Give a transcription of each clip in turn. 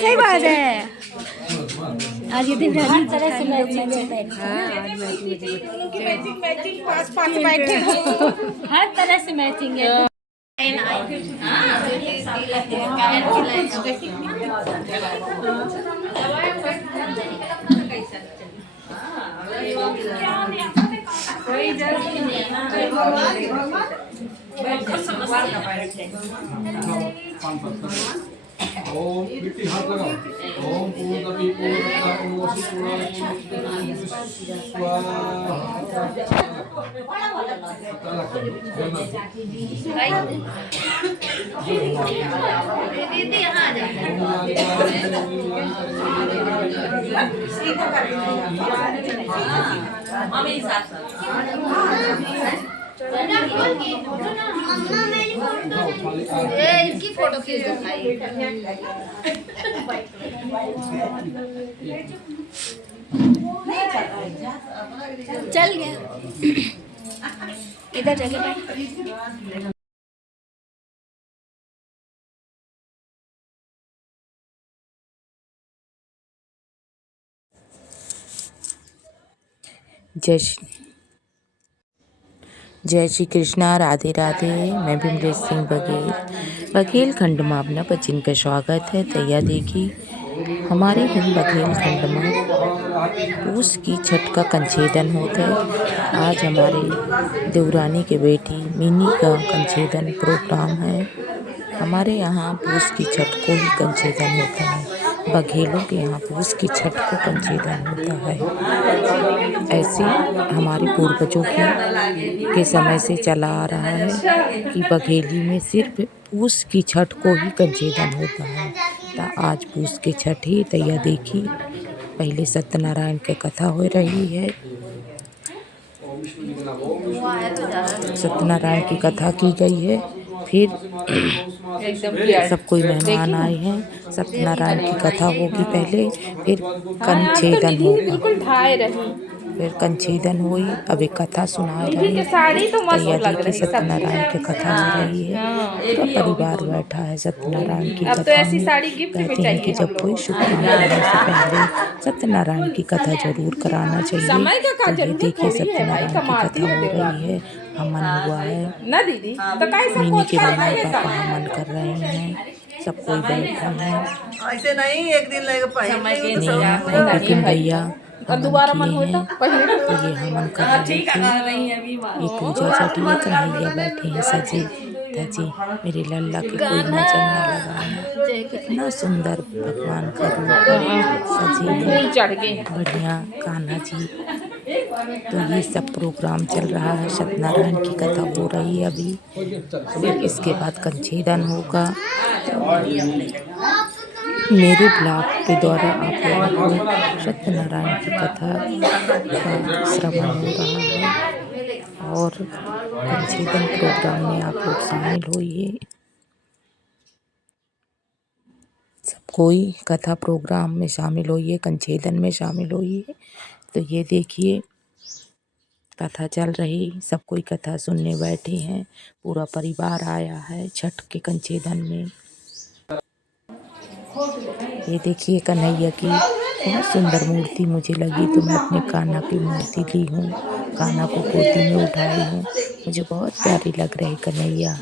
सही बात है। आज ये दिन हर तरह से मैचिंग बैठे, हर तरह से मैचिंग है। ओम मिट्टी हाथ लगाओ। ओम पूर्णमि पूर्णता ओमोसि दीदी यहाँ आ इसकी फोटो खींच दो भाई। चल गया इधर जगह। जय श्री कृष्णा, राधे राधे। मैं भीमरेश सिंह बघेल खंड में अपना बच्चन का स्वागत है। तैयार देखिए हमारे हम बघेल खंड में पूस की छठ का कंछेदन होता है। आज हमारे देवरानी के बेटी मिनी का कंछेदन प्रोग्राम है। हमारे यहाँ पूस की छठ को ही कंछेदन होता है। बघेलों के यहाँ पूस की छठ को कंछेदन होता है। ऐसे हमारे पूर्वजों के समय से चला आ रहा है कि बघेली में सिर्फ पूस की छठ को ही कंछेदन होता है। तो आज पूस की छठ ही तैयार देखी। पहले सत्यनारायण की कथा हो रही है। सत्यनारायण की कथा की गई है। फिर सब कोई मेहमान आए हैं। सत्यनारायण की कथा होगी पहले, फिर कंछेदन होगा। फिर कंछेदन हुई, अभी कथा सुना रही है। तैयारी की सत्यनारायण की कथा हो रही है। पूरा परिवार बैठा है सत्यनारायण की कथा में। कहते हैं कि जब कोई शुभ काम करने से पहले सत्यनारायण की कथा जरूर कराना चाहिए। तो ये देखिए सत्यनारायण की कथा हो रही है। हवन हुआ है। मिनी के मम्मी पापा हवन कर रहे हैं। सब कोई बैठा है। ऐसे नहीं एक दिन विपिन भैया हवन किए हैं। तो ये हवन कर रहे थे। ये पूजा चटी है। कन्हैया बैठे हैं सजे धजे। मेरे लल्ला के कोई नजर न लगाना। कितना सुंदर भगवान का रूप सजे हैं। बढ़िया कान्हा जी। तो ये सब प्रोग्राम चल रहा है। सत्यनारायण की कथा हो रही है अभी। फिर इसके बाद कंछेदन होगा। मेरे ब्लॉग के द्वारा आप लोगों को सत्यनारायण की कथा का श्रवण हो रहा है। और कंछेदन प्रोग्राम में आप लोग शामिल होइए। सब कोई कथा प्रोग्राम में शामिल होइए, कंछेदन में शामिल होइए। तो ये देखिए कथा चल रही। सब कोई कथा सुनने बैठे हैं। पूरा परिवार आया है छठ के कंछेदन में। ये देखिए कन्हैया की बहुत सुंदर मूर्ति मुझे लगी, तो मैं अपने कान्हा की मूर्ति ली हूँ। कान्हा को गोदी में उठाई हूँ। मुझे बहुत प्यारी लग रही कन्हैया।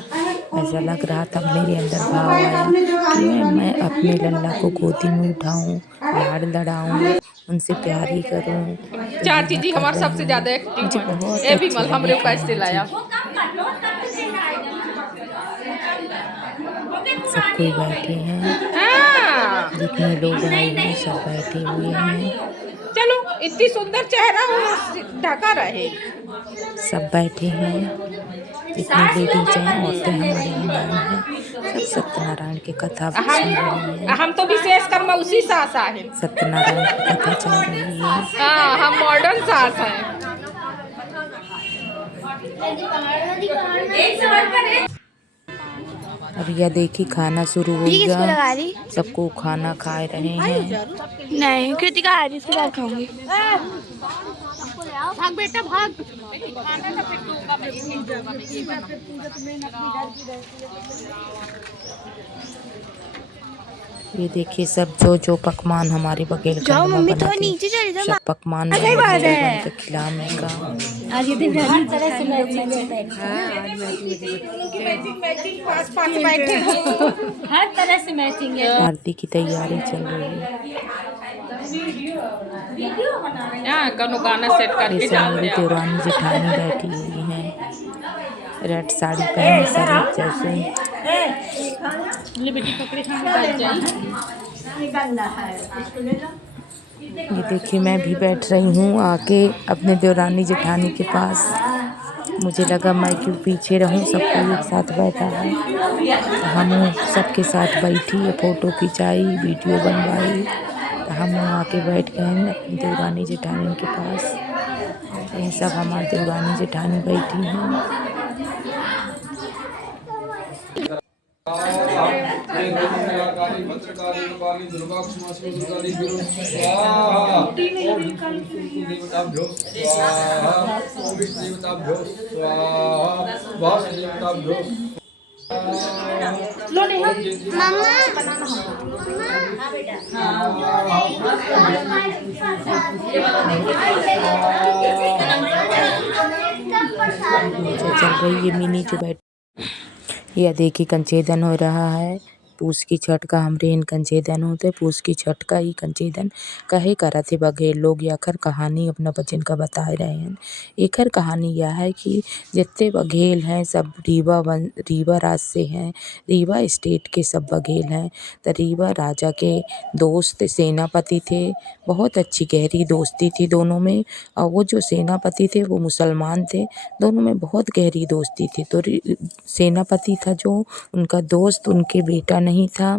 ऐसा लग रहा था मेरे अंदर भाव आया कि मैं अपने लल्ला को गोदी में उठाऊं, लाड़ लड़ाऊं, उनसे प्यार ही करूं। चाची जी हमारे सबसे ज्यादा एक्टिव है। ये भी मल हमरे पास से लाया। सब कोई बैठे हैं। जितने लोग आए हैं सब बैठे हुए हैं। चलो इतनी सुंदर चेहरा ढका रहे। सब बैठे हैं। जितनी लेडीज हैं औरतें हमारे यहाँ हैं। सब सत्यनारायण की कथा सुन रही हैं। हम तो विशेष कर मैं उसी सास है। सत्यनारायण की कथा चल रही है। हाँ हम मॉडर्न सास हैं। अब यह देखिए खाना शुरू हो गया। सबको खाना खा रहे हैं। नहीं कृतिका आ रही, इसके बाद खाऊंगी। भाग बेटा भाग। ये देखिए सब जो जो पकवान हमारे बघेल खंड में बनाते हैं, सब पकवान बन के खिलाने का। आज ये देवरानी तरह से हर तरह से मैचिंग है। आरती की तैयारी चल रही है। यहाँ कनो गाना सेट करके जैसे डाल मेरी दिया। देवरानी जेठानी बैठी हुई हैं, रेड साड़ी पहनी सब एक जैसे। ले बेटी पकड़े खाना जाई। ये देखिए मैं भी बैठ रही हूँ आके अपने देवरानी जेठानी के पास। मुझे लगा मैं क्यों पीछे रहूँ, सब कोई एक साथ बैठा है तो हम सबके साथ बैठी, फ़ोटो खिंचाई, वीडियो बनवाई। तो हम आके बैठ गए हैं अपनी देवरानी जेठानी के पास। ये सब हमारी देवरानी जेठानी बैठी हैं। काली भद्रकाली कपाली दुर्गा क्षमा दुर्गाली गुरु स्वाहा। ओम देवताभ्यो स्वाहा। ओम विष्णु देवताभ्यो स्वाहा। वासु देवताभ्यो चल रही है मिनी जो बैठ। यह देखिए कंचेदन हो रहा है। पूस की छठ का हमरे इन कंचेदन होते, पूस की छठ का ही कंचेदन कहे करत हे बघेल लोग। एखर कहानी अपना बचन का बताए रहे हैं। एखर कहानी यह है कि जितने बघेल हैं सब रीवा राज से हैं, रीवा स्टेट के सब बघेल हैं। तो रीवा राजा के दोस्त सेनापति थे, बहुत अच्छी गहरी दोस्ती थी दोनों में। और वो जो सेनापति थे वो मुसलमान थे, दोनों में बहुत गहरी दोस्ती थी। तो सेनापति था जो उनका दोस्त, उनके बेटा नहीं था,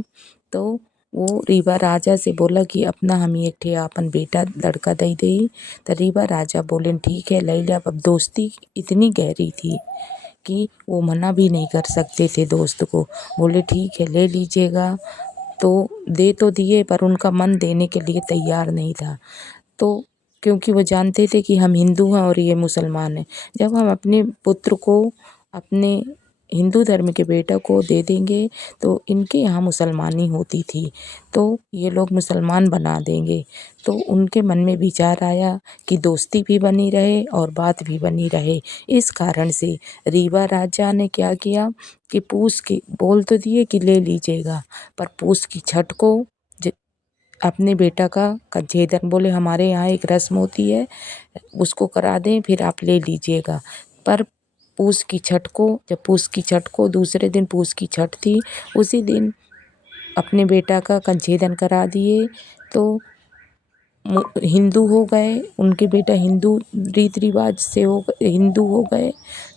तो वो रीवा राजा से बोला कि अपना हम एक ठे आपन बेटा लड़का दे दे। तो रीवा राजा बोले ठीक है ले ले। अब दोस्ती इतनी गहरी थी कि वो मना भी नहीं कर सकते थे दोस्त को। बोले ठीक है ले लीजिएगा। तो दे तो दिए पर उनका मन देने के लिए तैयार नहीं था। तो क्योंकि वो जानते थे कि हम हिंदू हैं और ये मुसलमान हैं, जब हम अपने पुत्र को, अपने हिंदू धर्म के बेटा को दे देंगे तो इनके यहाँ मुसलमानी होती थी, तो ये लोग मुसलमान बना देंगे। तो उनके मन में विचार आया कि दोस्ती भी बनी रहे और बात भी बनी रहे। इस कारण से रीवा राजा ने क्या किया कि पूस की बोल तो दिए कि ले लीजिएगा, पर पूस की छठ को अपने बेटा का कंचेदन बोले हमारे यहाँ एक रस्म होती है उसको करा दें फिर आप ले लीजिएगा। पर पूस की छठ को, जब पूस की छठ को दूसरे दिन पूस की छठ थी, उसी दिन अपने बेटा का कंचेदन करा दिए। तो हिंदू हो गए, उनके बेटा हिंदू रीति रिवाज से हिंदू हो गए।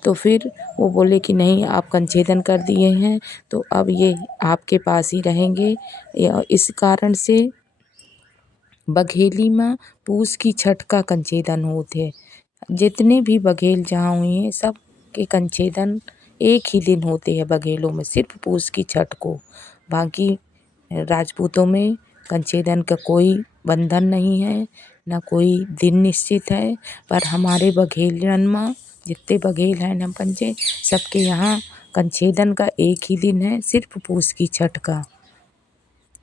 तो फिर वो बोले कि नहीं आप कंचेदन कर दिए हैं तो अब ये आपके पास ही रहेंगे। इस कारण से बघेली में पूस की छठ का कंचेदन होते। जितने भी बघेल जहाँ हुए हैं सब के कंचेदन एक ही दिन होते हैं बघेलों में, सिर्फ पूस की छठ को। बाकी राजपूतों में कंचेदन का कोई बंधन नहीं है, ना कोई दिन निश्चित है। पर हमारे बघेलन में जितने बघेल हैं हम पंचे, सबके यहाँ कंचेदन का एक ही दिन है, सिर्फ पूस की छठ का।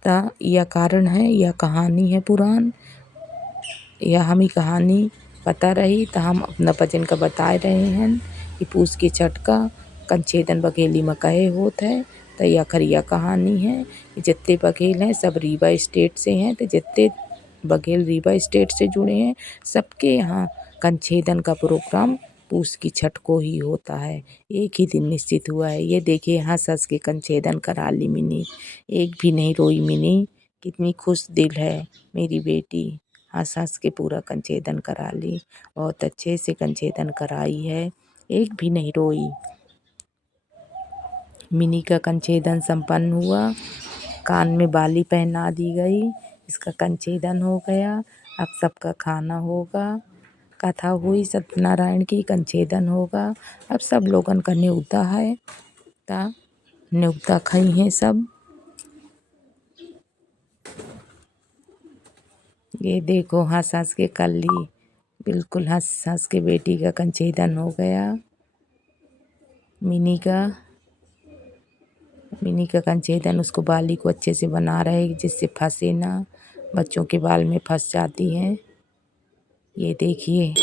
ता यह कारण है, यह कहानी है पुराण, यह हमें कहानी पता रही तो हम अपना भजन का बता रहे हैं कि पूस की छठ का कंचेदन बघेली में कहे होत है। तो यह खरिया कहानी है कि जितने बघेल हैं सब रीवा स्टेट से हैं। तो जितने बघेल रीवा स्टेट से जुड़े हैं सबके यहाँ कंचेदन का प्रोग्राम पूस की छठ को ही होता है, एक ही दिन निश्चित हुआ है। ये देखिए यहाँ सस के कंचेदन करा ली मिनी, एक भी नहीं रोई मिनी, कितनी खुश दिल है मेरी बेटी। हंस हंस के पूरा कंचेदन करा ली, बहुत अच्छे से कंचेदन कराई है, एक भी नहीं रोई। मिनी का कंचेदन संपन्न हुआ, कान में बाली पहना दी गई, इसका कंचेदन हो गया। अब सबका खाना होगा, कथा हुई सत्यनारायण की, कंचेदन होगा। अब सब लोगन का न्योता है, ता न्योता खाई हैं सब। ये देखो हंस हंस के कर ली, बिल्कुल हंस हंस के बेटी का कंचेदन हो गया मिनी का। मिनी का कंचेदन उसको बाली को अच्छे से बना रहे जिससे फंसे ना, बच्चों के बाल में फंस जाती हैं। ये देखिए